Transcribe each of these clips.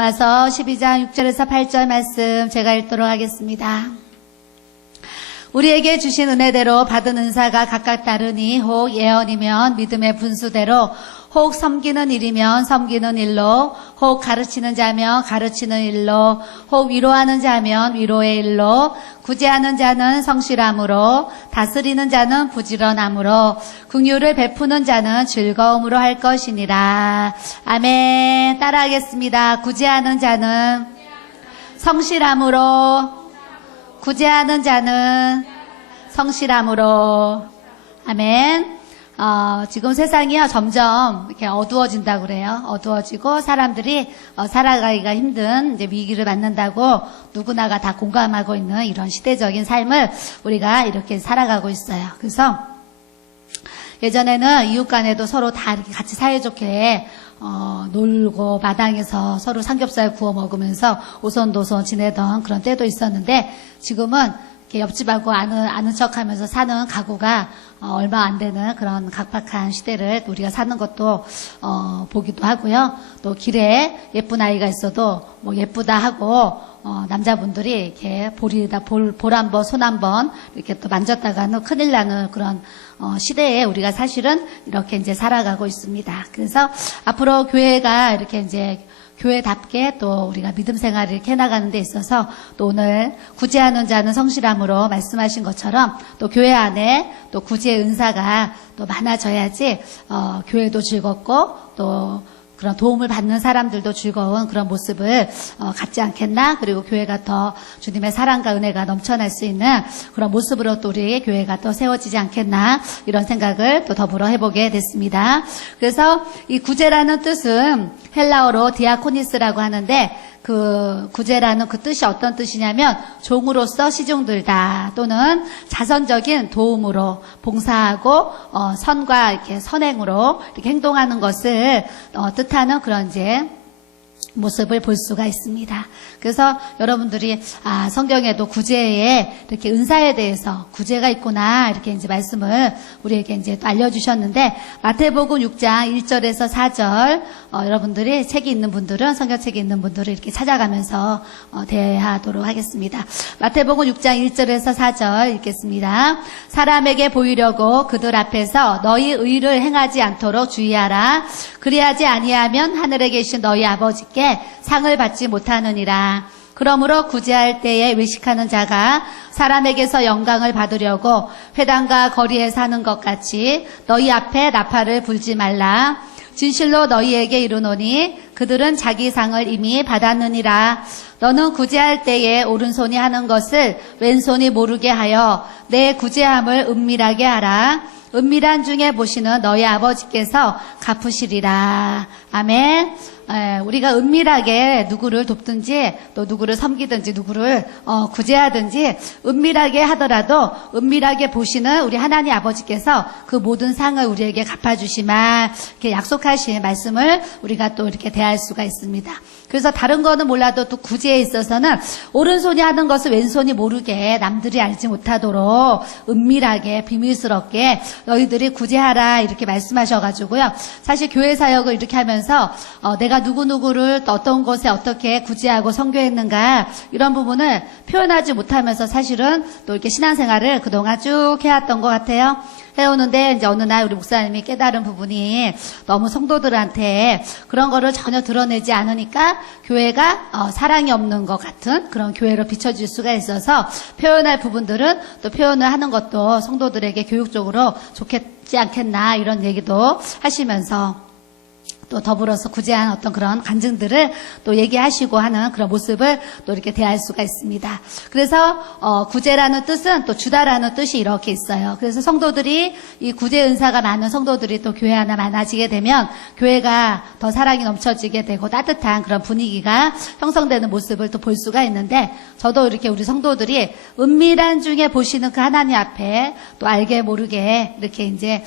와서 12장 6절에서 8절 말씀 제가 읽도록 하겠습니다. 우리에게 주신 은혜대로 받은 은사가 각각 다르니 혹 예언이면 믿음의 분수대로, 혹 섬기는 일이면 섬기는 일로, 혹 가르치는 자면 가르치는 일로, 혹 위로하는 자면 위로의 일로, 구제하는 자는 성실함으로, 다스리는 자는 부지런함으로, 긍휼을 베푸는 자는 즐거움으로 할 것이니라. 아멘. 따라하겠습니다. 구제하는 자는 성실함으로, 구제하는 자는 성실함으로. 아멘. 지금 세상이요, 점점 이렇게 어두워진다고 그래요. 어두워지고 사람들이 살아가기가 힘든 이제 위기를 맞는다고 누구나가 다 공감하고 있는 이런 시대적인 삶을 우리가 이렇게 살아가고 있어요. 그래서 예전에는 이웃 간에도 서로 다 이렇게 같이 사이좋게 놀고 마당에서 서로 삼겹살 구워 먹으면서 오손도손 지내던 그런 때도 있었는데, 지금은 이렇게 옆집하고 아는 척하면서 사는 가구가 얼마 안 되는 그런 각박한 시대를 우리가 사는 것도 보기도 하고요. 또 길에 예쁜 아이가 있어도 뭐 예쁘다 하고 남자분들이 이렇게 볼 한 번, 손 한 번 이렇게 또 만졌다가는 큰일 나는 그런 시대에 우리가 사실은 이렇게 이제 살아가고 있습니다. 그래서 앞으로 교회가 이렇게 이제 교회답게 또 우리가 믿음 생활을 이렇게 해나가는 데 있어서 또 오늘 구제하는 자는 성실함으로 말씀하신 것처럼 또 교회 안에 또 구제의 은사가 또 많아져야지 교회도 즐겁고 또 그런 도움을 받는 사람들도 즐거운 그런 모습을 갖지 않겠나. 그리고 교회가 더 주님의 사랑과 은혜가 넘쳐날 수 있는 그런 모습으로 또 우리의 교회가 또 세워지지 않겠나, 이런 생각을 또 더불어 해보게 됐습니다. 그래서 이 구제라는 뜻은 헬라어로 디아코니스라고 하는데, 그 구제라는 그 뜻이 어떤 뜻이냐면 종으로서 시중들다, 또는 자선적인 도움으로 봉사하고 선과 이렇게 선행으로 이렇게 행동하는 것을 뜻하는 그런 이제 모습을 볼 수가 있습니다. 그래서 여러분들이 성경에도 구제에 이렇게 은사에 대해서 구제가 있구나, 이렇게 이제 말씀을 우리에게 이제 또 알려주셨는데, 마태복음 6장 1절에서 4절 여러분들이 책이 있는 분들은, 성경책이 있는 분들은 이렇게 찾아가면서 대하도록 하겠습니다. 마태복음 6장 1절에서 4절 읽겠습니다. 사람에게 보이려고 그들 앞에서 너희 의를 행하지 않도록 주의하라. 그리하지 아니하면 하늘에 계신 너희 아버지께 상을 받지 못하느니라. 그러므로 구제할 때에 외식하는 자가 사람에게서 영광을 받으려고 회당과 거리에 사는 것 같이 너희 앞에 나팔을 불지 말라. 진실로 너희에게 이르노니 그들은 자기 상을 이미 받았느니라. 너는 구제할 때에 오른손이 하는 것을 왼손이 모르게 하여 내 구제함을 은밀하게 하라. 은밀한 중에 보시는 너희 아버지께서 갚으시리라. 아멘. 우리가 은밀하게 누구를 돕든지 또 누구를 섬기든지 누구를 구제하든지 은밀하게 하더라도 은밀하게 보시는 우리 하나님 아버지께서 그 모든 상을 우리에게 갚아주시마, 이렇게 약속하신 말씀을 우리가 또 이렇게 대할 수가 있습니다. 그래서 다른 거는 몰라도 또 구제에 있어서는 오른손이 하는 것을 왼손이 모르게, 남들이 알지 못하도록 은밀하게 비밀스럽게 너희들이 구제하라, 이렇게 말씀하셔가지고요. 사실 교회 사역을 이렇게 하면서 내가 누구누구를 또 어떤 곳에 어떻게 구제하고 선교했는가, 이런 부분을 표현하지 못하면서 사실은 또 이렇게 신앙생활을 그동안 쭉 해왔던 것 같아요. 해오는데 이제 어느 날 우리 목사님이 깨달은 부분이 너무 성도들한테 그런 거를 전혀 드러내지 않으니까 교회가 사랑이 없는 것 같은 그런 교회로 비춰질 수가 있어서 표현할 부분들은 또 표현을 하는 것도 성도들에게 교육적으로 좋겠지 않겠나, 이런 얘기도 하시면서 또 더불어서 구제한 어떤 그런 간증들을 또 얘기하시고 하는 그런 모습을 또 이렇게 대할 수가 있습니다. 그래서 구제라는 뜻은 또 주다라는 뜻이 이렇게 있어요. 그래서 성도들이, 이 구제 은사가 많은 성도들이 또 교회 하나 많아지게 되면 교회가 더 사랑이 넘쳐지게 되고 따뜻한 그런 분위기가 형성되는 모습을 또 볼 수가 있는데, 저도 이렇게 우리 성도들이 은밀한 중에 보시는 그 하나님 앞에 또 알게 모르게 이렇게 이제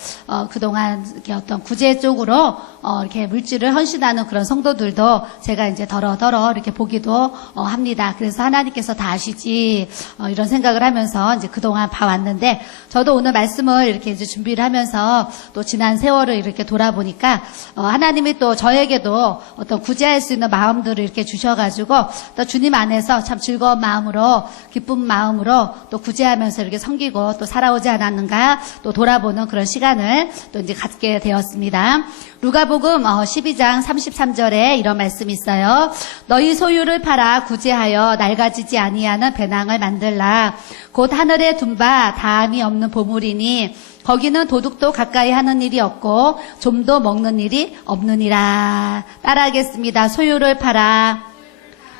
그동안 이렇게 어떤 구제 쪽으로 이렇게 물질을 헌신하는 그런 성도들도 제가 이제 더러더러 이렇게 보기도 합니다. 그래서 하나님께서 다 아시지 이런 생각을 하면서 이제 그동안 봐왔는데 저도 오늘 말씀을 이렇게 이제 준비를 하면서 또 지난 세월을 이렇게 돌아보니까 하나님이 또 저에게도 어떤 구제할 수 있는 마음들을 이렇게 주셔가지고 또 주님 안에서 참 즐거운 마음으로 기쁜 마음으로 또 구제하면서 이렇게 섬기고 또 살아오지 않았는가 또 돌아보는 그런 시간을 또 이제 갖게 되었습니다. 누가복음 12장 33절에 이런 말씀이 있어요. 너희 소유를 팔아 구제하여 낡아지지 아니하는 배낭을 만들라. 곧 하늘에 둔 바 다함이 없는 보물이니 거기는 도둑도 가까이 하는 일이 없고 좀도 먹는 일이 없느니라. 따라하겠습니다. 소유를 팔아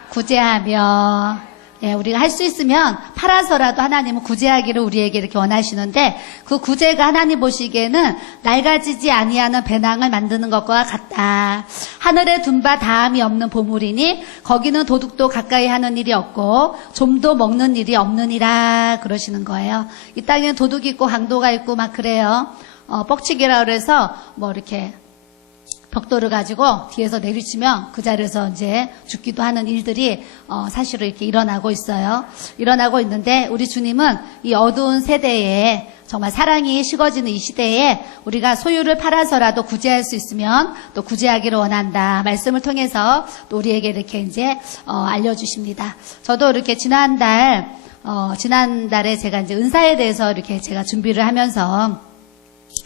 구제하며 우리가 할 수 있으면 팔아서라도 하나님은 구제하기를 우리에게 이렇게 원하시는데 그 구제가 하나님 보시기에는 낡아지지 아니하는 배낭을 만드는 것과 같다. 하늘에 둔 바 다함이 없는 보물이니 거기는 도둑도 가까이 하는 일이 없고 좀도 먹는 일이 없느니라 그러시는 거예요. 이 땅에는 도둑이 있고 강도가 있고 막 그래요. 뻑치기라 그래서 뭐 이렇게 벽돌을 가지고 뒤에서 내리치면 그 자리에서 이제 죽기도 하는 일들이 사실은 이렇게 일어나고 있어요. 일어나고 있는데 우리 주님은 이 어두운 세대에 정말 사랑이 식어지는 이 시대에 우리가 소유를 팔아서라도 구제할 수 있으면 또 구제하기를 원한다. 말씀을 통해서 또 우리에게 이렇게 이제 알려주십니다. 저도 이렇게 지난달에 제가 이제 은사에 대해서 이렇게 제가 준비를 하면서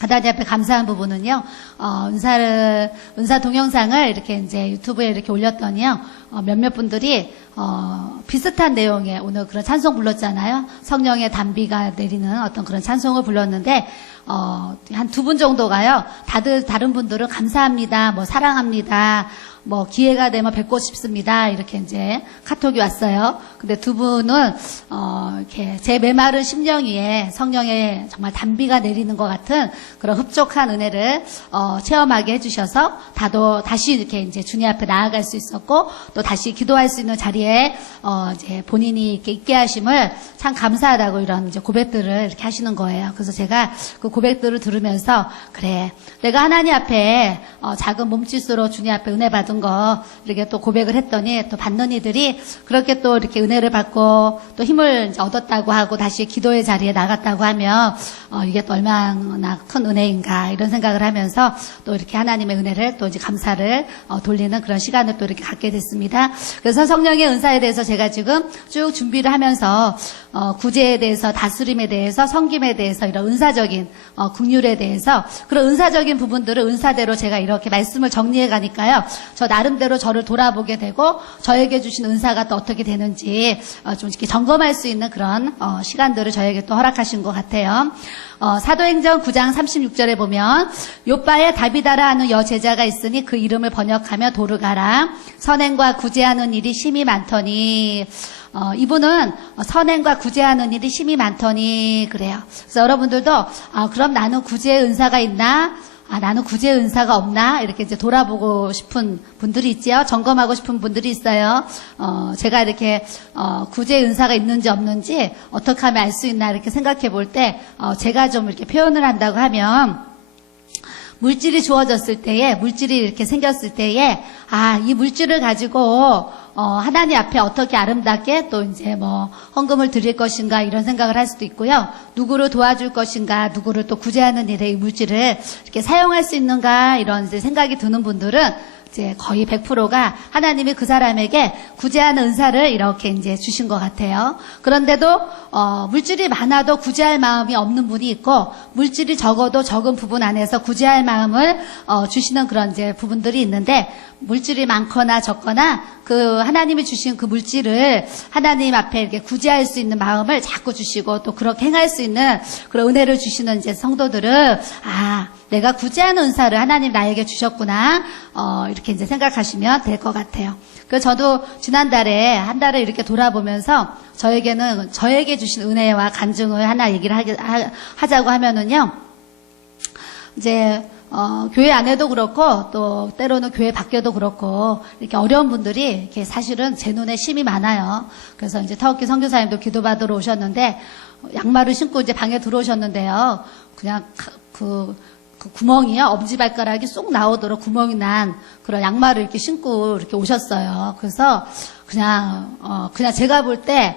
하나님 앞에 감사한 부분은요, 은사 동영상을 이렇게 이제 유튜브에 이렇게 올렸더니요, 몇몇 분들이, 비슷한 내용의 오늘 그런 찬송 불렀잖아요. 성령의 단비가 내리는 어떤 그런 찬송을 불렀는데, 한 두 분 정도가요, 다른 분들은 감사합니다, 뭐 사랑합니다, 뭐 기회가 되면 뵙고 싶습니다. 이렇게 이제 카톡이 왔어요. 근데 두 분은 이렇게 제 메마른 심령 위에 성령의 정말 단비가 내리는 것 같은 그런 흡족한 은혜를 체험하게 해주셔서 다시 이렇게 이제 주님 앞에 나아갈 수 있었고 또 다시 기도할 수 있는 자리에 이제 본인이 이렇게 있게 하심을 참 감사하다고 이런 이제 고백들을 이렇게 하시는 거예요. 그래서 제가 그 고백들을 들으면서 그래 내가 하나님 앞에 작은 몸짓으로 주님 앞에 은혜 받은 거 이렇게 또 고백을 했더니 또 받는 이들이 그렇게 또 이렇게 은혜를 받고 또 힘을 얻었다고 하고 다시 기도의 자리에 나갔다고 하면 이게 또 얼마나 큰 은혜인가 이런 생각을 하면서 또 이렇게 하나님의 은혜를 또 이제 감사를 돌리는 그런 시간을 또 이렇게 갖게 됐습니다. 그래서 성령의 은사에 대해서 제가 지금 쭉 준비를 하면서 구제에 대해서 다스림에 대해서 섬김에 대해서 이런 은사적인 긍휼에 대해서 그런 은사적인 부분들을 은사대로 제가 이렇게 말씀을 정리해 가니까요. 저 나름대로 저를 돌아보게 되고 저에게 주신 은사가 또 어떻게 되는지 좀 이렇게 점검할 수 있는 그런 시간들을 저에게 또 허락하신 것 같아요. 사도행전 9장 36절에 보면 요빠에 다비다라 하는 여제자가 있으니 그 이름을 번역하며 도르가라 선행과 구제하는 일이 심히 많더니 이분은 선행과 구제하는 일이 심히 많더니 그래요. 그래서 여러분들도 그럼 나는 구제의 은사가 있나? 나는 구제의 은사가 없나? 이렇게 이제 돌아보고 싶은 분들이 있지요. 점검하고 싶은 분들이 있어요. 제가 이렇게, 구제의 은사가 있는지 없는지 어떻게 하면 알 수 있나 이렇게 생각해 볼 때, 제가 좀 이렇게 표현을 한다고 하면, 물질이 주어졌을 때에, 물질이 이렇게 생겼을 때에, 이 물질을 가지고, 하나님 앞에 어떻게 아름답게 또 이제 뭐 헌금을 드릴 것인가 이런 생각을 할 수도 있고요. 누구를 도와줄 것인가, 누구를 또 구제하는 일에 이 물질을 이렇게 사용할 수 있는가 이런 이제 생각이 드는 분들은 이제 거의 100%가 하나님이 그 사람에게 구제하는 은사를 이렇게 이제 주신 것 같아요. 그런데도 물질이 많아도 구제할 마음이 없는 분이 있고 물질이 적어도 적은 부분 안에서 구제할 마음을 주시는 그런 이제 부분들이 있는데 물질이 많거나 적거나 그 하나님이 주신 그 물질을 하나님 앞에 이렇게 구제할 수 있는 마음을 자꾸 주시고 또 그렇게 행할 수 있는 그런 은혜를 주시는 이제 성도들은 내가 구제하는 은사를 하나님 나에게 주셨구나 이렇게 이제 생각하시면 될 것 같아요. 그래서 저도 지난달에 한 달을 이렇게 돌아보면서 저에게 주신 은혜와 간증을 하나 얘기를 하자고 하면은요. 이제 교회 안에도 그렇고 또 때로는 교회 밖에도 그렇고 이렇게 어려운 분들이 이렇게 사실은 제 눈에 심이 많아요. 그래서 이제 터키 선교사님도 기도받으러 오셨는데 양말을 신고 이제 방에 들어오셨는데요. 그냥 그 구멍이요, 엄지발가락이 쏙 나오도록 구멍이 난 그런 양말을 이렇게 신고 이렇게 오셨어요. 그래서 그냥 제가 볼 때,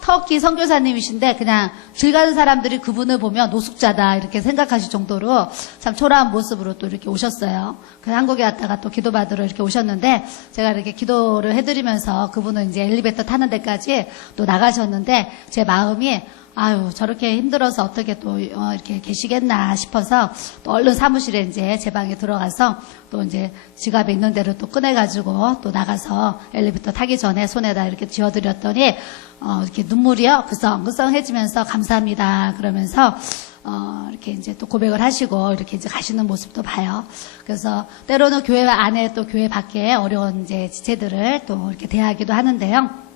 터키 선교사님이신데 그냥 길 가는 사람들이 그분을 보면 노숙자다 이렇게 생각하실 정도로 참 초라한 모습으로 또 이렇게 오셨어요. 그래서 한국에 왔다가 또 기도받으러 이렇게 오셨는데 제가 이렇게 기도를 해드리면서 그분은 이제 엘리베이터 타는 데까지 또 나가셨는데 제 마음이 아유, 저렇게 힘들어서 어떻게 또, 이렇게 계시겠나 싶어서 또 얼른 사무실에 이제 제 방에 들어가서 또 이제 지갑에 있는 대로 또 꺼내가지고 또 나가서 엘리베이터 타기 전에 손에다 이렇게 쥐어드렸더니, 이렇게 눈물이요, 그성그성해지면서 감사합니다. 그러면서, 이렇게 이제 또 고백을 하시고 이렇게 이제 가시는 모습도 봐요. 그래서 때로는 교회 안에 또 교회 밖에 어려운 이제 지체들을 또 이렇게 대하기도 하는데요.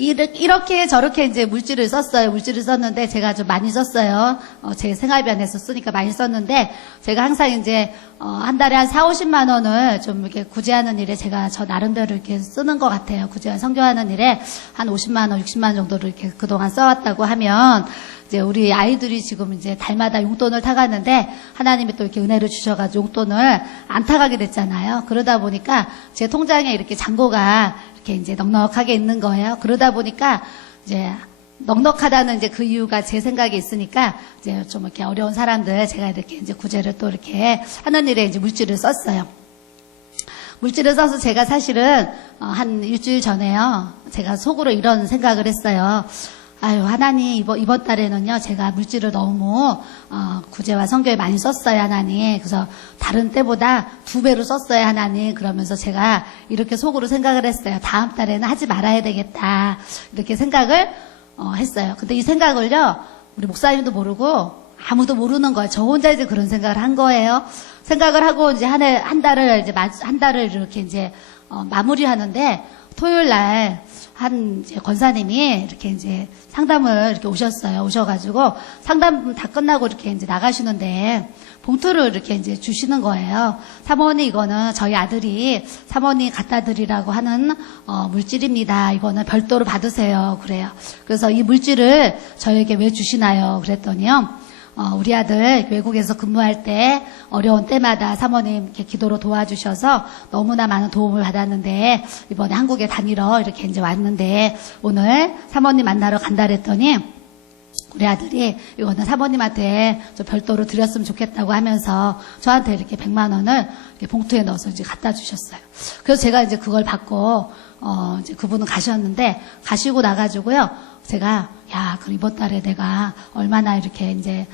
이렇게 저렇게 이제 물질을 썼어요. 물질을 썼는데 제가 좀 많이 썼어요. 제 생활비 안에서 쓰니까 많이 썼는데 제가 항상 이제 한 달에 한 4, 50만 원을 좀 이렇게 구제하는 일에 제가 저 나름대로 이렇게 쓰는 것 같아요. 구제와 선교하는 일에 한 50만 원, 60만 원 정도를 이렇게 그동안 써왔다고 하면 이제 우리 아이들이 지금 이제 달마다 용돈을 타가는데 하나님이 또 이렇게 은혜를 주셔가지고 용돈을 안 타가게 됐잖아요. 그러다 보니까 제 통장에 이렇게 잔고가 이렇게 이제 넉넉하게 있는 거예요. 그러다 보니까 이제 넉넉하다는 이제 그 이유가 제 생각에 있으니까 이제 좀 이렇게 어려운 사람들 제가 이렇게 이제 구제를 또 이렇게 하는 일에 이제 물질을 썼어요. 물질을 써서 제가 사실은 한 일주일 전에요. 제가 속으로 이런 생각을 했어요. 아유, 하나님, 이번 달에는요, 제가 물질을 너무, 구제와 선교에 많이 썼어요, 하나님. 그래서 다른 때보다 2배로 썼어요, 하나님. 그러면서 제가 이렇게 속으로 생각을 했어요. 다음 달에는 하지 말아야 되겠다. 이렇게 생각을, 했어요. 근데 이 생각을요, 우리 목사님도 모르고 아무도 모르는 거예요. 저 혼자 이제 그런 생각을 한 거예요. 생각을 하고 이제 한 달을 이렇게 이제, 마무리하는데 토요일 날, 이제 권사님이 이렇게 이제 상담을 이렇게 오셔가지고 상담 다 끝나고 이렇게 이제 나가시는데 봉투를 이렇게 이제 주시는 거예요. 사모님, 이거는 저희 아들이 사모님 갖다 드리라고 하는, 물질입니다. 이거는 별도로 받으세요. 그래요. 그래서 이 물질을 저에게 왜 주시나요? 그랬더니요. 우리 아들 외국에서 근무할 때 어려운 때마다 사모님 이렇게 기도로 도와주셔서 너무나 많은 도움을 받았는데 이번에 한국에 다니러 이렇게 이제 왔는데 오늘 사모님 만나러 간다 그랬더니 우리 아들이 이거는 사모님한테 좀 별도로 드렸으면 좋겠다고 하면서 저한테 이렇게 100만 원을 이렇게 봉투에 넣어서 이제 갖다 주셨어요. 그래서 제가 이제 그걸 받고 이제 그분은 가셨는데 가시고 나가지고요. 제가 그럼 이번 달에 내가 얼마나 이렇게 이제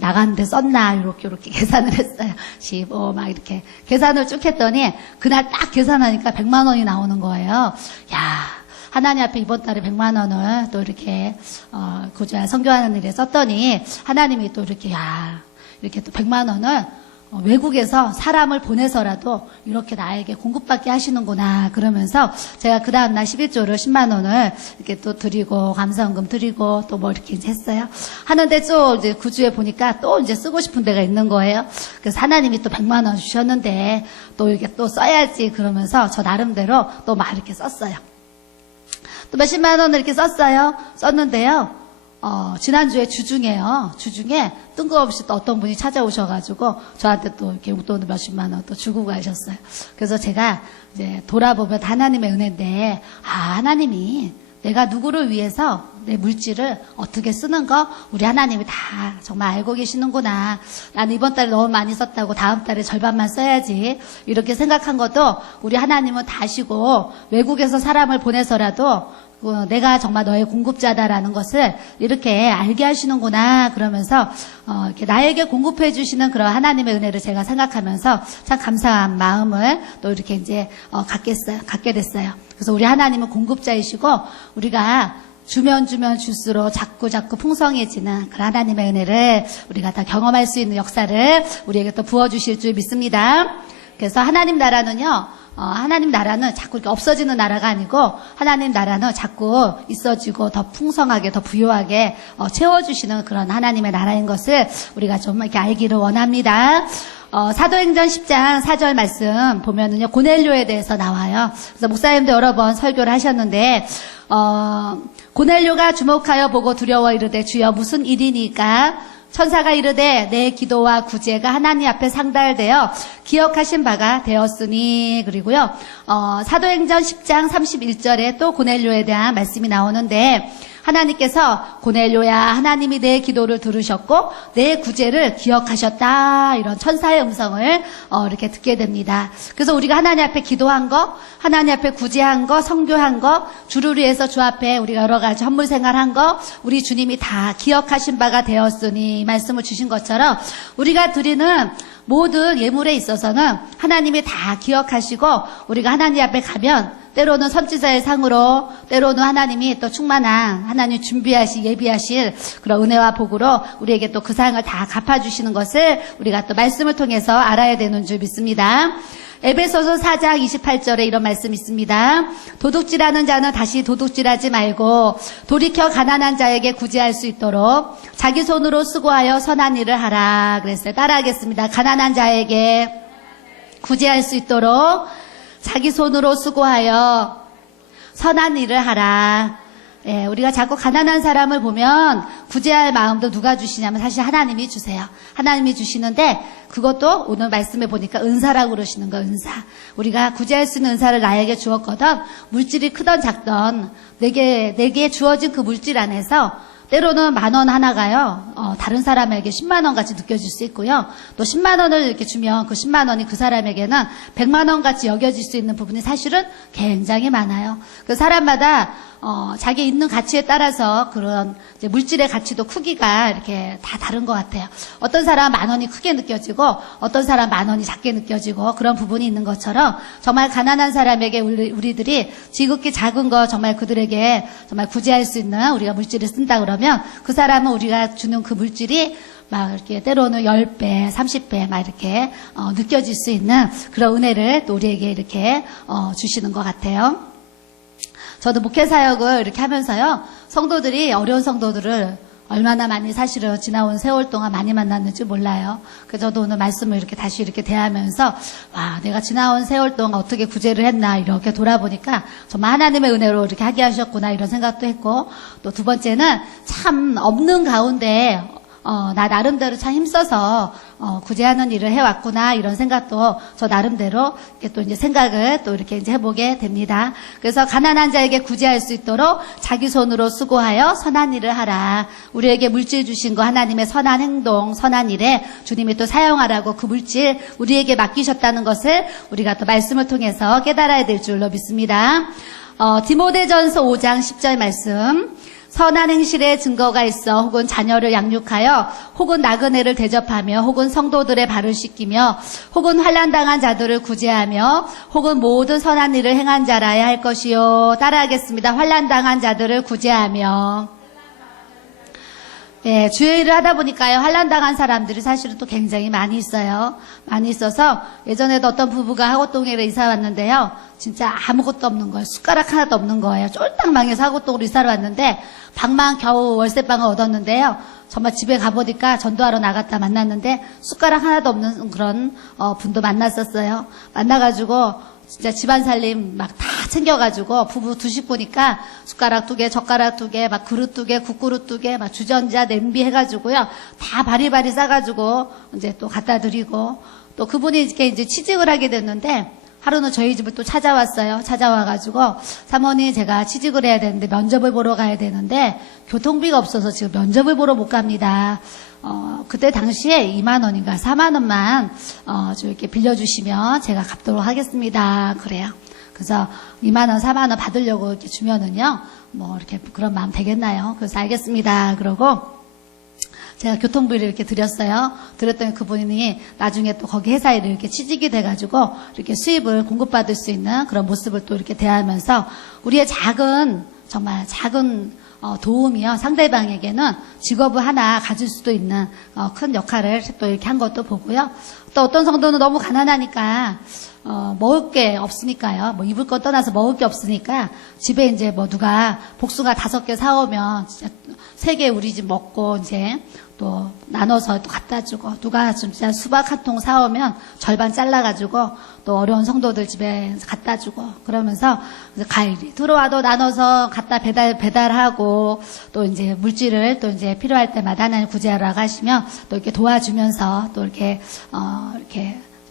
나가는데 썼나 이렇게 계산을 했어요. 15 막 이렇게 계산을 쭉 했더니 그날 딱 계산하니까 100만 원이 나오는 거예요. 하나님 앞에 이번 달에 100만 원을 또 이렇게 구제와 선교하는 일에 썼더니 하나님이 또 이렇게 이렇게 또 100만 원을 외국에서 사람을 보내서라도 이렇게 나에게 공급받게 하시는구나 그러면서 제가 그 다음날 11조를 10만 원을 이렇게 또 드리고 감사원금 드리고 또 뭐 이렇게 이제 했어요. 하는데 또 이제 그 주에 보니까 또 이제 쓰고 싶은 데가 있는 거예요. 그래서 하나님이 또 100만 원 주셨는데 또 이렇게 또 써야지 그러면서 저 나름대로 또 막 이렇게 썼어요. 또 몇십만 원을 이렇게 썼는데요. 지난주에 주중에 뜬금없이 또 어떤 분이 찾아오셔가지고 저한테 또 이렇게 용돈을 몇십만 원 또 주고 가셨어요. 그래서 제가 이제 돌아보면 하나님의 은혜인데, 하나님이 내가 누구를 위해서 내 물질을 어떻게 쓰는 거 우리 하나님이 다 정말 알고 계시는구나. 나는 이번 달에 너무 많이 썼다고 다음 달에 절반만 써야지. 이렇게 생각한 것도 우리 하나님은 다 아시고 외국에서 사람을 보내서라도 내가 정말 너의 공급자다라는 것을 이렇게 알게 하시는구나 그러면서 이렇게 나에게 공급해 주시는 그런 하나님의 은혜를 제가 생각하면서 참 감사한 마음을 또 이렇게 이제 갖게 됐어요. 그래서 우리 하나님은 공급자이시고 우리가 주면 줄수록 자꾸 풍성해지는 그런 하나님의 은혜를 우리가 다 경험할 수 있는 역사를 우리에게 또 부어주실 줄 믿습니다. 그래서 하나님 나라는 자꾸 이렇게 없어지는 나라가 아니고 하나님 나라는 자꾸 있어지고 더 풍성하게 더 부유하게 채워주시는 그런 하나님의 나라인 것을 우리가 좀 이렇게 알기를 원합니다. 사도행전 10장 4절 말씀 보면은요 고넬료에 대해서 나와요. 그래서 목사님도 여러 번 설교를 하셨는데 고넬료가 주목하여 보고 두려워 이르되 주여 무슨 일이니까 천사가 이르되 내 기도와 구제가 하나님 앞에 상달되어 기억하신 바가 되었으니. 그리고요, 사도행전 10장 31절에 또 고넬료에 대한 말씀이 나오는데, 하나님께서 고넬료야, 하나님이 내 기도를 들으셨고 내 구제를 기억하셨다, 이런 천사의 음성을 이렇게 듣게 됩니다. 그래서 우리가 하나님 앞에 기도한 거, 하나님 앞에 구제한 거, 선교한 거, 주를 위해서 주 앞에 우리가 여러 가지 헌물 생활한 거, 우리 주님이 다 기억하신 바가 되었으니 말씀을 주신 것처럼, 우리가 드리는 모든 예물에 있어서는 하나님이 다 기억하시고, 우리가 하나님 앞에 가면 때로는 선지자의 상으로, 때로는 하나님이 또 충만한, 하나님 준비하실, 예비하실 그런 은혜와 복으로 우리에게 또 그 상을 다 갚아주시는 것을 우리가 또 말씀을 통해서 알아야 되는 줄 믿습니다. 에베소서 4장 28절에 이런 말씀이 있습니다. 도둑질하는 자는 다시 도둑질하지 말고 돌이켜 가난한 자에게 구제할 수 있도록 자기 손으로 수고하여 선한 일을 하라. 그랬어요. 따라하겠습니다. 가난한 자에게 구제할 수 있도록 자기 손으로 수고하여 선한 일을 하라. 예, 우리가 자꾸 가난한 사람을 보면 구제할 마음도 누가 주시냐면 사실 하나님이 주세요. 하나님이 주시는데, 그것도 오늘 말씀에 보니까 은사라고 그러시는 거예요. 은사. 우리가 구제할 수 있는 은사를 나에게 주었거든, 물질이 크던 작던 내게 주어진 그 물질 안에서 때로는 10,000원 하나가요, 다른 사람에게 10만 원 같이 느껴질 수 있고요. 또 10만 원을 이렇게 주면 그 10만 원이 그 사람에게는 100만 원 같이 여겨질 수 있는 부분이 사실은 굉장히 많아요. 그 사람마다 자기 있는 가치에 따라서 그런 이제 물질의 가치도 크기가 이렇게 다 다른 것 같아요. 어떤 사람은 10,000원이 크게 느껴지고, 어떤 사람은 10,000원이 작게 느껴지고, 그런 부분이 있는 것처럼, 정말 가난한 사람에게 우리들이 지극히 작은 거 정말 그들에게 정말 구제할 수 있는 우리가 물질을 쓴다 그러면, 그 사람은 우리가 주는 그 물질이 막 이렇게 때로는 10배, 30배 막 이렇게 느껴질 수 있는 그런 은혜를 또 우리에게 이렇게 주시는 것 같아요. 저도 목회 사역을 이렇게 하면서요, 성도들이, 어려운 성도들을 얼마나 많이 사실은 지나온 세월 동안 많이 만났는지 몰라요. 그래서 저도 오늘 말씀을 이렇게 다시 이렇게 대하면서, 와, 내가 지나온 세월 동안 어떻게 구제를 했나 이렇게 돌아보니까 정말 하나님의 은혜로 이렇게 하게 하셨구나, 이런 생각도 했고, 또 두 번째는 참 없는 가운데 나 나름대로 참 힘써서 구제하는 일을 해왔구나, 이런 생각도 저 나름대로 이렇게 또 이제 생각을 또 이렇게 이제 해보게 됩니다. 그래서 가난한 자에게 구제할 수 있도록 자기 손으로 수고하여 선한 일을 하라. 우리에게 물질 주신 거, 하나님의 선한 행동, 선한 일에 주님이 또 사용하라고 그 물질 우리에게 맡기셨다는 것을 우리가 또 말씀을 통해서 깨달아야 될 줄로 믿습니다. 디모데전서 5장 10절 말씀. 선한 행실에 증거가 있어 혹은 자녀를 양육하여 혹은 나그네를 대접하며 혹은 성도들의 발을 씻기며 혹은 환난당한 자들을 구제하며 혹은 모든 선한 일을 행한 자라야 할 것이요. 따라하겠습니다. 환난당한 자들을 구제하며. 예, 주의 일을 하다 보니까요, 환난당한 사람들이 사실은 또 굉장히 많이 있어요. 많이 있어서 예전에도 어떤 부부가 하고동에를 이사 왔는데요, 진짜 아무것도 없는 거예요. 숟가락 하나도 없는 거예요. 쫄딱 망해서 하고동으로 이사를 왔는데 방만 겨우 월세방을 얻었는데요, 정말 집에 가보니까 전도하러 나갔다 만났는데 숟가락 하나도 없는 그런 분도 만났었어요. 만나가지고 진짜 집안 살림 막 다 챙겨가지고 부부 2식구니까 숟가락 2개, 젓가락 2개, 막 그릇 2개, 국그릇 2개, 막 주전자, 냄비 해가지고요, 다 바리바리 싸가지고 이제 또 갖다 드리고, 또 그분이 이렇게 이제 취직을 하게 됐는데 하루는 저희 집을 또 찾아왔어요. 찾아와가지고, 사모님, 제가 취직을 해야 되는데 면접을 보러 가야 되는데 교통비가 없어서 지금 면접을 보러 못 갑니다. 그때 당시에 2만 원인가 4만 원만 좀 이렇게 빌려주시면 제가 갚도록 하겠습니다. 그래요. 그래서 2만 원, 4만 원 받으려고 이렇게 주면은요, 뭐 이렇게 그런 마음 되겠나요? 그래서 알겠습니다. 그러고 제가 교통비를 이렇게 드렸어요. 드렸더니 그분이 나중에 또 거기 회사에 이렇게 취직이 돼가지고 이렇게 수입을 공급받을 수 있는 그런 모습을 또 이렇게 대하면서 우리의 정말 작은 도움이요, 상대방에게는 직업을 하나 가질 수도 있는 큰 역할을 또 이렇게 한 것도 보고요. 또 어떤 성도는 너무 가난하니까 먹을 게 없으니까요. 뭐 입을 거 떠나서 먹을 게 없으니까 집에 이제 뭐 누가 복숭아 5개 사오면 진짜 3개 우리 집 먹고 이제 또 나눠서 또 갖다 주고, 누가 진짜 수박 한 통 사오면 절반 잘라가지고 또 어려운 성도들 집에 갖다 주고, 그러면서 이제 과일이 들어와도 나눠서 갖다 배달하고, 또 이제 물질을 또 이제 필요할 때마다 하나님 구제하라고 하시면 또 이렇게 도와주면서 또 이렇게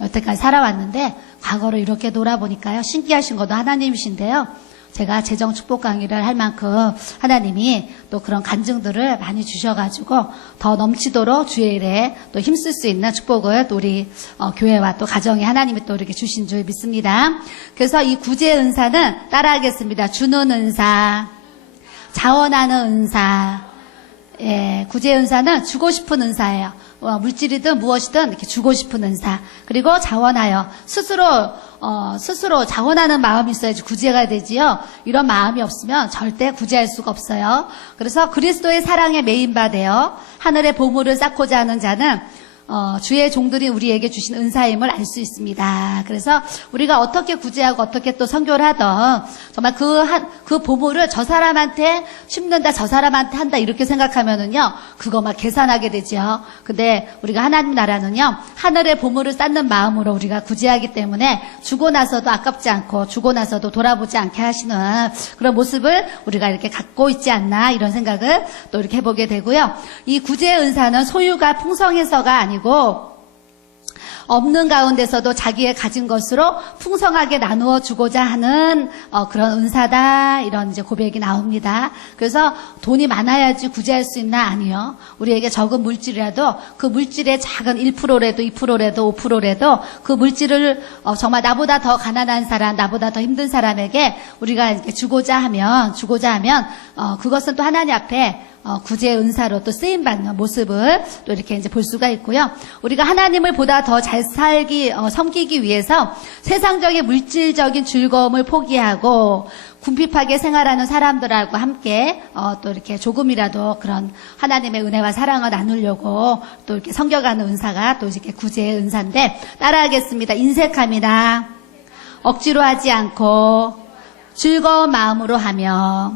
여태까지 살아왔는데, 과거로 이렇게 돌아보니까요, 신기하신 것도 하나님이신데요. 제가 재정 축복 강의를 할 만큼 하나님이 또 그런 간증들을 많이 주셔가지고 더 넘치도록 주의 일에 또 힘쓸 수 있는 축복을 또 우리 교회와 또 가정에 하나님이 또 이렇게 주신 줄 믿습니다. 그래서 이 구제 은사는 따라하겠습니다. 주는 은사, 자원하는 은사. 예, 구제 은사는 주고 싶은 은사예요. 물질이든 무엇이든 이렇게 주고 싶은 은사. 그리고 자원하여 스스로 자원하는 마음이 있어야지 구제가 되지요. 이런 마음이 없으면 절대 구제할 수가 없어요. 그래서 그리스도의 사랑에 메인바 되어 하늘의 보물을 쌓고자 하는 자는 주의 종들이 우리에게 주신 은사임을 알 수 있습니다. 그래서 우리가 어떻게 구제하고 어떻게 또 선교를 하던 정말 그 보물을 저 사람한테 심는다, 저 사람한테 한다 이렇게 생각하면은요, 그거 막 계산하게 되죠. 근데 우리가 하나님 나라는요, 하늘의 보물을 쌓는 마음으로 우리가 구제하기 때문에 주고 나서도 아깝지 않고 주고 나서도 돌아보지 않게 하시는 그런 모습을 우리가 이렇게 갖고 있지 않나, 이런 생각을 또 이렇게 해보게 되고요. 이 구제 은사는 소유가 풍성해서가 아니고 없는 가운데서도 자기의 가진 것으로 풍성하게 나누어 주고자 하는 그런 은사다, 이런 이제 고백이 나옵니다. 그래서 돈이 많아야지 구제할 수 있나? 아니요. 우리에게 적은 물질이라도 그 물질의 작은 1%라도 2%라도 5%라도 그 물질을 정말 나보다 더 가난한 사람, 나보다 더 힘든 사람에게 우리가 이렇게 주고자 하면 그것은 또 하나님 앞에 구제의 은사로 또 쓰임받는 모습을 또 이렇게 이제 볼 수가 있고요. 우리가 하나님을 보다 더 잘 섬기기 위해서 세상적인 물질적인 즐거움을 포기하고 궁핍하게 생활하는 사람들하고 함께 또 이렇게 조금이라도 그런 하나님의 은혜와 사랑을 나누려고 또 이렇게 섬겨가는 은사가 또 이렇게 구제의 은사인데, 따라하겠습니다. 인색함이나 억지로 하지 않고 즐거운 마음으로 하며.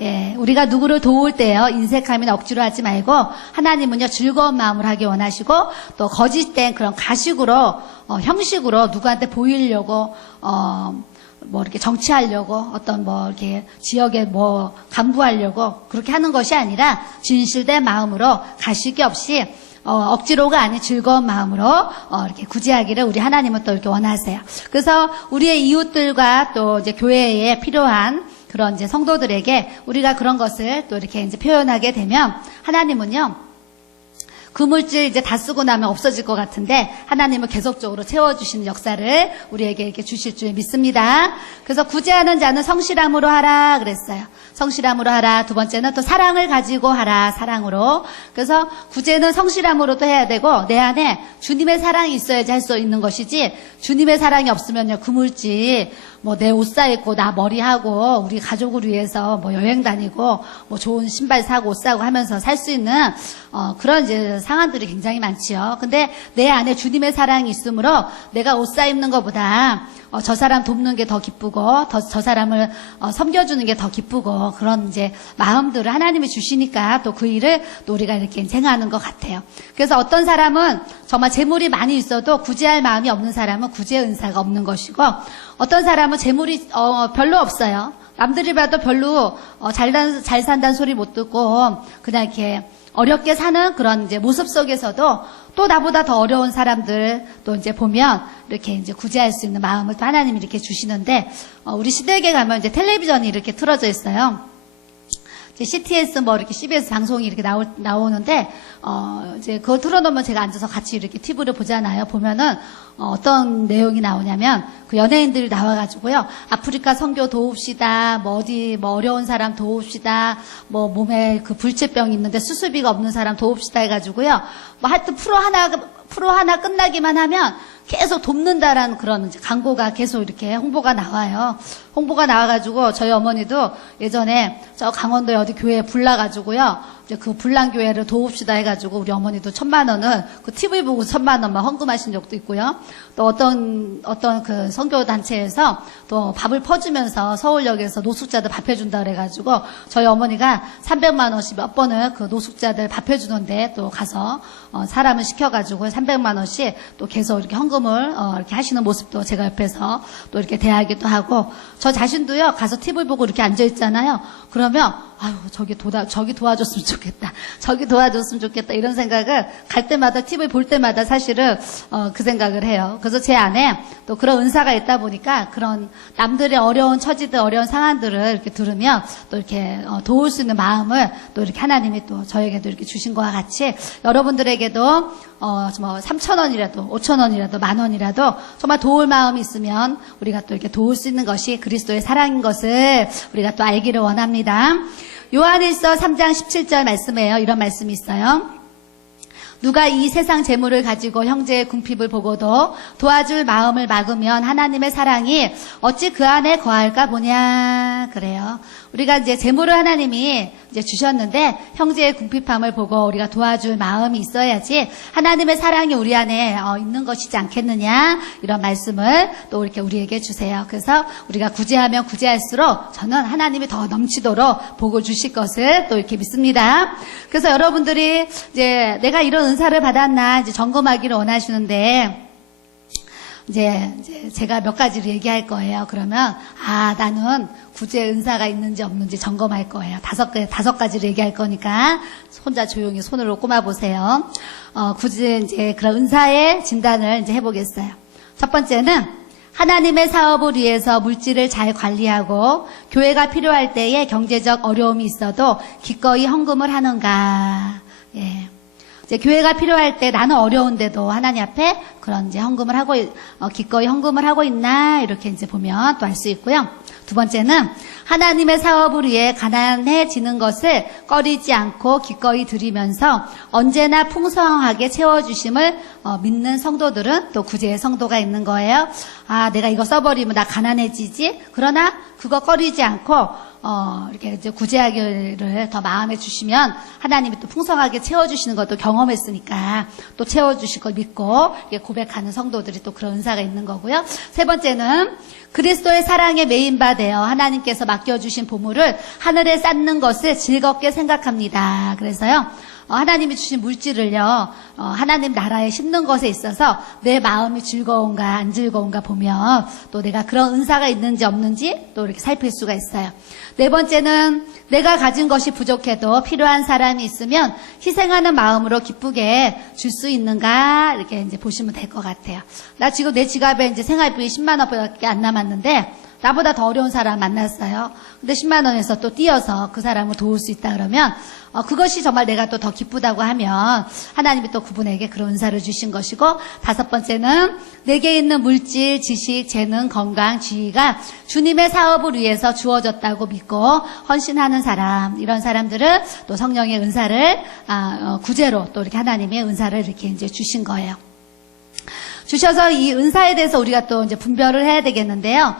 예, 우리가 누구를 도울 때요, 인색함이나 억지로 하지 말고 하나님은요, 즐거운 마음을 하기 원하시고, 또 거짓된 그런 가식으로 형식으로 누구한테 보이려고 뭐 이렇게 정치하려고, 어떤 뭐 이렇게 지역에 뭐 간부하려고 그렇게 하는 것이 아니라 진실된 마음으로 가식이 없이 억지로가 아닌 즐거운 마음으로 이렇게 구제하기를 우리 하나님은 또 이렇게 원하세요. 그래서 우리의 이웃들과 또 이제 교회에 필요한 그런 이제 성도들에게 우리가 그런 것을 또 이렇게 이제 표현하게 되면 하나님은요, 그 물질 이제 다 쓰고 나면 없어질 것 같은데 하나님은 계속적으로 채워주시는 역사를 우리에게 이렇게 주실 줄 믿습니다. 그래서 구제하는 자는 성실함으로 하라 그랬어요. 성실함으로 하라. 두 번째는 또 사랑을 가지고 하라. 사랑으로. 그래서 구제는 성실함으로도 해야 되고, 내 안에 주님의 사랑이 있어야지 할 수 있는 것이지, 주님의 사랑이 없으면요, 그 물질 뭐 내 옷 사입고 나 머리하고 우리 가족을 위해서 뭐 여행 다니고 뭐 좋은 신발 사고 옷 사고 하면서 살 수 있는 그런 이제 상황들이 굉장히 많지요. 근데 내 안에 주님의 사랑이 있으므로 내가 옷 사입는 것보다 저 사람 돕는 게 더 기쁘고 저 사람을 섬겨주는 게 더 기쁘고, 그런 이제 마음들을 하나님이 주시니까 또 그 일을 또 우리가 이렇게 행하는 것 같아요. 그래서 어떤 사람은 정말 재물이 많이 있어도 구제할 마음이 없는 사람은 구제 은사가 없는 것이고, 어떤 사람은 재물이 별로 없어요. 남들이 봐도 별로 잘 산다는 소리 못 듣고 그냥 이렇게 어렵게 사는 그런 이제 모습 속에서도 또 나보다 더 어려운 사람들 또 이제 보면 이렇게 이제 구제할 수 있는 마음을 또 하나님이 이렇게 주시는데, 우리 시댁에 가면 이제 텔레비전이 이렇게 틀어져 있어요. 이제 CTS 뭐 이렇게 CBS 방송이 이렇게 나오는데, 이제 그거 틀어놓으면 제가 앉아서 같이 이렇게 TV를 보잖아요. 보면은, 어떤 내용이 나오냐면, 그 연예인들이 나와가지고요, 아프리카 선교 도웁시다, 뭐 어디, 뭐 어려운 사람 도웁시다, 뭐 몸에 그 불치병 있는데 수술비가 없는 사람 도웁시다 해가지고요, 뭐 하여튼 프로 하나 끝나기만 하면 계속 돕는다라는 그런 이제 광고가 계속 이렇게 홍보가 나와요. 홍보가 나와가지고 저희 어머니도 예전에 저 강원도에 어디 교회에 불나가지고요. 이제 그 불난교회를 도웁시다 해가지고 우리 어머니도 1,000,000원을 그 TV 보고 1,000,000원만 헌금하신 적도 있고요. 또 어떤 그 선교단체에서 또 밥을 퍼주면서 서울역에서 노숙자들 밥 해준다 그래가지고 저희 어머니가 300만 원씩 몇 번을 그 노숙자들 밥 해주는데 또 가서 사람을 시켜가지고 300만 원씩 또 계속 이렇게 헌금을 이렇게 하시는 모습도 제가 옆에서 또 이렇게 대하기도 하고 저 자신도요 가서 TV 보고 이렇게 앉아 있잖아요. 그러면 아유 저기 도와줬으면 좋겠다. 저기 도와줬으면 좋겠다. 이런 생각을 갈 때마다 TV 볼 때마다 사실은 그 생각을 해요. 그래서 제 안에 또 그런 은사가 있다 보니까 그런 남들의 어려운 처지들 어려운 상황들을 이렇게 들으면 또 이렇게 도울 수 있는 마음을 또 이렇게 하나님이 또 저에게도 이렇게 주신 것과 같이 여러분들에게도 정말 3,000원이라도 5,000원이라도 10,000원이라도 정말 도울 마음이 있으면 우리가 또 이렇게 도울 수 있는 것이 그리스도의 사랑인 것을 우리가 또 알기를 원합니다. 요한일서 3장 17절 말씀이에요. 이런 말씀이 있어요. 누가 이 세상 재물을 가지고 형제의 궁핍을 보고도 도와줄 마음을 막으면 하나님의 사랑이 어찌 그 안에 거할까 보냐 그래요. 우리가 이제 재물을 하나님이 이제 주셨는데 형제의 궁핍함을 보고 우리가 도와줄 마음이 있어야지 하나님의 사랑이 우리 안에 있는 것이지 않겠느냐 이런 말씀을 또 이렇게 우리에게 주세요. 그래서 우리가 구제하면 구제할수록 저는 하나님이 더 넘치도록 복을 주실 것을 또 이렇게 믿습니다. 그래서 여러분들이 이제 내가 이런 은사를 받았나 이제 점검하기를 원하시는데 이제 제가 몇 가지를 얘기할 거예요. 그러면 나는 구제 은사가 있는지 없는지 점검할 거예요. 다섯 가지를 얘기할 거니까 혼자 조용히 손으로 꼽아보세요. 구제 이제 그런 은사의 진단을 이제 해보겠어요. 첫 번째는 하나님의 사업을 위해서 물질을 잘 관리하고 교회가 필요할 때에 경제적 어려움이 있어도 기꺼이 헌금을 하는가. 예. 이제 교회가 필요할 때 나는 어려운데도 하나님 앞에 그런 이제 헌금을 하고 기꺼이 헌금을 하고 있나 이렇게 이제 보면 또 알 수 있고요. 두 번째는 하나님의 사업을 위해 가난해지는 것을 꺼리지 않고 기꺼이 드리면서 언제나 풍성하게 채워주심을 믿는 성도들은 또 구제의 성도가 있는 거예요. 내가 이거 써버리면 나 가난해지지? 그러나 그거 꺼리지 않고 이렇게 이제 구제하기를 더 마음에 주시면 하나님이 또 풍성하게 채워주시는 것도 경험했으니까 또 채워주실 걸 믿고 고백하는 성도들이 또 그런 은사가 있는 거고요. 세 번째는 그리스도의 사랑에 메인바 되어 하나님께서 맡겨주신 보물을 하늘에 쌓는 것을 즐겁게 생각합니다. 그래서요. 하나님이 주신 물질을요, 하나님 나라에 심는 것에 있어서 내 마음이 즐거운가 안 즐거운가 보면 또 내가 그런 은사가 있는지 없는지 또 이렇게 살필 수가 있어요. 네 번째는 내가 가진 것이 부족해도 필요한 사람이 있으면 희생하는 마음으로 기쁘게 줄 수 있는가 이렇게 이제 보시면 될 것 같아요. 나 지금 내 지갑에 이제 생활비 10만 원밖에 안 남았는데 나보다 더 어려운 사람 만났어요. 근데 10만 원에서 또 띄어서 그 사람을 도울 수 있다 그러면 그것이 정말 내가 또 더 기쁘다고 하면 하나님이 또 그분에게 그런 은사를 주신 것이고 다섯 번째는 내게 있는 물질, 지식, 재능, 건강, 지위가 주님의 사업을 위해서 주어졌다고 믿고 헌신하는 사람 이런 사람들은 또 성령의 은사를 구제로 또 이렇게 하나님의 은사를 이렇게 이제 주신 거예요. 주셔서 이 은사에 대해서 우리가 또 이제 분별을 해야 되겠는데요.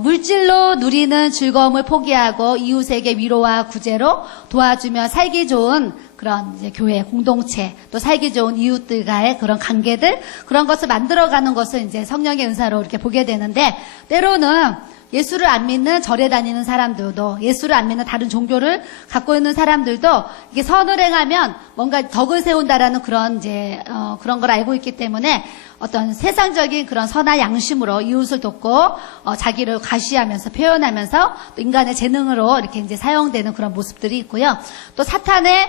물질로 누리는 즐거움을 포기하고 이웃에게 위로와 구제로 도와주며 살기 좋은 그런 이제 교회 공동체 또 살기 좋은 이웃들과의 그런 관계들 그런 것을 만들어가는 것을 이제 성령의 은사로 이렇게 보게 되는데 때로는 예수를 안 믿는 절에 다니는 사람들도 예수를 안 믿는 다른 종교를 갖고 있는 사람들도 이게 선을 행하면 뭔가 덕을 세운다라는 그런 이제 그런 걸 알고 있기 때문에 어떤 세상적인 그런 선한 양심으로 이웃을 돕고 자기를 과시하면서 표현하면서 또 인간의 재능으로 이렇게 이제 사용되는 그런 모습들이 있고요. 또 사탄의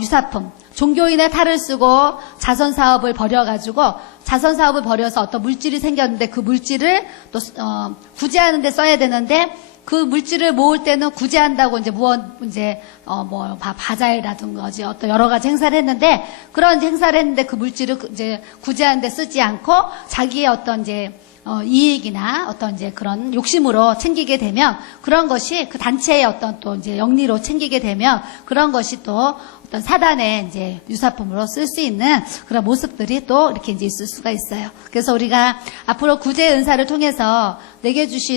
유사품, 종교인의 탈을 쓰고 자선 사업을 벌여가지고 자선 사업을 벌여서 어떤 물질이 생겼는데 그 물질을 또 구제하는 데 써야 되는데 그 물질을 모을 때는 구제한다고 이제 바자회라든가 어떤 여러 가지 행사를 했는데 그런 행사를 했는데 그 물질을 이제 구제하는 데 쓰지 않고 자기의 어떤 이제 이익이나 어떤 이제 그런 욕심으로 챙기게 되면 그런 것이 그 단체의 어떤 또 이제 영리로 챙기게 되면 그런 것이 또 어떤 사단의 이제 유사품으로 쓸 수 있는 그런 모습들이 또 이렇게 이제 있을 수가 있어요. 그래서 우리가 앞으로 구제 은사를 통해서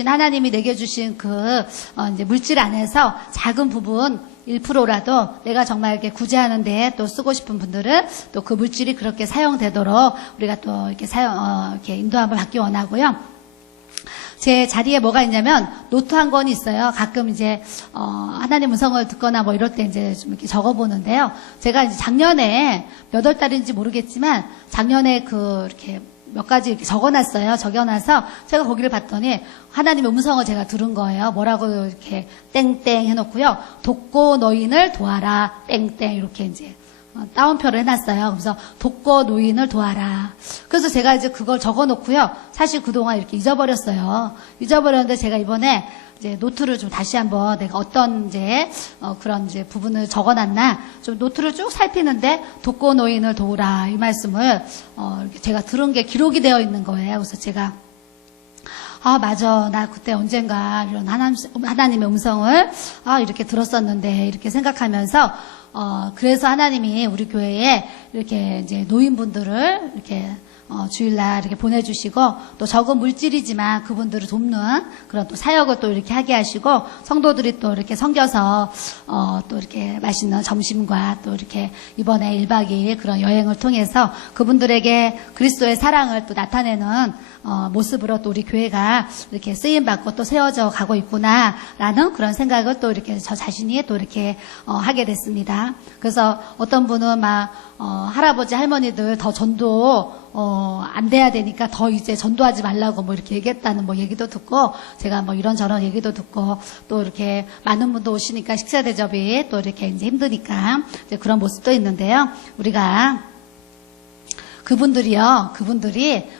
하나님이 내게 주신 그 이제 물질 안에서 작은 부분 1%라도 내가 정말 이렇게 구제하는데 또 쓰고 싶은 분들은 또 그 물질이 그렇게 사용되도록 우리가 또 이렇게 이렇게 인도함을 받기 원하고요. 제 자리에 뭐가 있냐면 노트 한 권이 있어요. 가끔 이제 하나님 음성을 듣거나 뭐 이럴 때 이제 좀 이렇게 적어보는데요. 제가 이제 작년에 몇 월 달인지 모르겠지만 작년에 이렇게 몇 가지 이렇게 적어놨어요. 적어놔서 제가 거기를 봤더니 하나님의 음성을 제가 들은 거예요. 뭐라고 이렇게 땡땡 해놓고요. 돕고 노인을 도와라 땡땡 이렇게 이제 따옴표를 해놨어요. 그래서 돕고 노인을 도와라. 그래서 제가 이제 그걸 적어놓고요. 사실 그동안 이렇게 잊어버렸어요. 잊어버렸는데 제가 이번에 이제 노트를 좀 다시 한번 내가 어떤 이제 그런 이제 부분을 적어놨나 좀 노트를 쭉 살피는데 돕고 노인을 도우라 이 말씀을 이렇게 제가 들은 게 기록이 되어 있는 거예요. 그래서 제가 맞아. 나 그때 언젠가 이런 하나님의 음성을 이렇게 들었었는데 이렇게 생각하면서 그래서 하나님이 우리 교회에 이렇게 이제 노인분들을 이렇게 주일날 이렇게 보내주시고 또 적은 물질이지만 그분들을 돕는 그런 또 사역을 또 이렇게 하게 하시고 성도들이 또 이렇게 섬겨서 또 이렇게 맛있는 점심과 또 이렇게 이번에 1박 2일 그런 여행을 통해서 그분들에게 그리스도의 사랑을 또 나타내는 모습으로 또 우리 교회가 이렇게 쓰임받고 또 세워져 가고 있구나라는 그런 생각을 또 이렇게 저 자신이 또 이렇게 하게 됐습니다. 그래서 어떤 분은 막 할아버지 할머니들 더 전도 안 돼야 되니까 더 이제 전도하지 말라고 뭐 이렇게 얘기했다는 뭐 얘기도 듣고 제가 뭐 이런저런 얘기도 듣고 또 이렇게 많은 분도 오시니까 식사 대접이 또 이렇게 이제 힘드니까 이제 그런 모습도 있는데요. 우리가 그분들이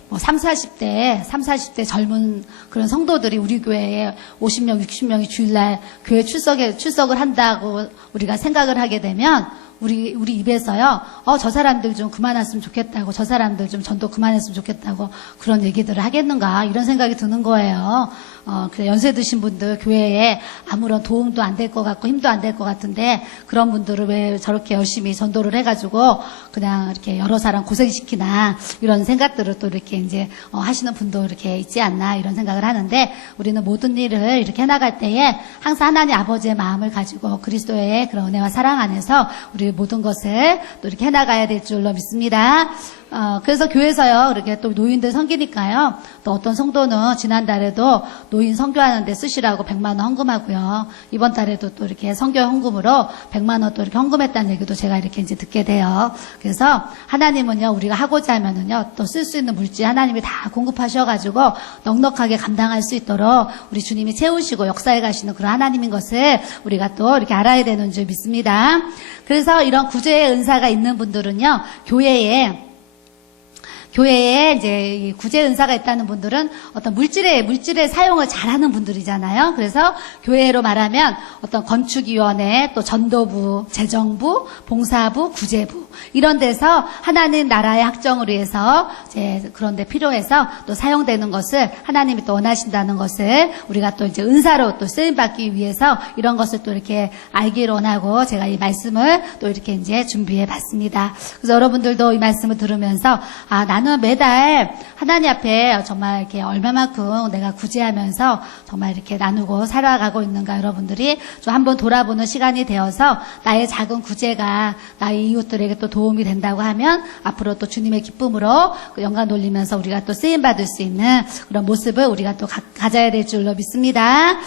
뭐 40, 40대 젊은 그런 성도들이 우리 교회에 50명, 60명이 주일날 교회 출석을 한다고 우리가 생각을 하게 되면 우리 입에서요, 저 사람들 좀 그만했으면 좋겠다고, 저 사람들 좀 전도 그만했으면 좋겠다고 그런 얘기들을 하겠는가 이런 생각이 드는 거예요. 그래 연세 드신 분들 교회에 아무런 도움도 안 될 것 같고 힘도 안 될 것 같은데 그런 분들을 왜 저렇게 열심히 전도를 해가지고 그냥 이렇게 여러 사람 고생시키나 이런 생각들을 또 이렇게 이제 하시는 분도 이렇게 있지 않나 이런 생각을 하는데 우리는 모든 일을 이렇게 해나갈 때에 항상 하나님 아버지의 마음을 가지고 그리스도의 그런 은혜와 사랑 안에서 우리 모든 것을 또 이렇게 해나가야 될 줄로 믿습니다. 그래서 교회에서요, 이렇게 또 노인들 섬기니까요, 또 어떤 성도는 지난달에도 노인 선교하는데 쓰시라고 100만 원 헌금하고요, 이번 달에도 또 이렇게 선교 헌금으로 100만 원 또 이렇게 헌금했다는 얘기도 제가 이렇게 이제 듣게 돼요. 그래서 하나님은요, 우리가 하고자 하면은요, 또 쓸 수 있는 물질 하나님이 다 공급하셔가지고 넉넉하게 감당할 수 있도록 우리 주님이 채우시고 역사에 가시는 그런 하나님인 것을 우리가 또 이렇게 알아야 되는 줄 믿습니다. 그래서 이런 구제의 은사가 있는 분들은요, 교회에 이제 구제 은사가 있다는 분들은 어떤 물질의 사용을 잘하는 분들이잖아요. 그래서 교회로 말하면 어떤 건축위원회, 또 전도부, 재정부, 봉사부, 구제부 이런 데서 하나님 나라의 확정을 위해서 이제 그런 데 필요해서 또 사용되는 것을 하나님이 또 원하신다는 것을 우리가 또 이제 은사로 또 쓰임 받기 위해서 이런 것을 또 이렇게 알기를 원하고 제가 이 말씀을 또 이렇게 이제 준비해 봤습니다. 그래서 여러분들도 이 말씀을 들으면서 나는 매달 하나님 앞에 정말 이렇게 얼마만큼 내가 구제하면서 정말 이렇게 나누고 살아가고 있는가 여러분들이 좀 한번 돌아보는 시간이 되어서 나의 작은 구제가 나의 이웃들에게 또 도움이 된다고 하면 앞으로 또 주님의 기쁨으로 영광 돌리면서 우리가 또 쓰임 받을 수 있는 그런 모습을 우리가 또 가져야 될 줄로 믿습니다.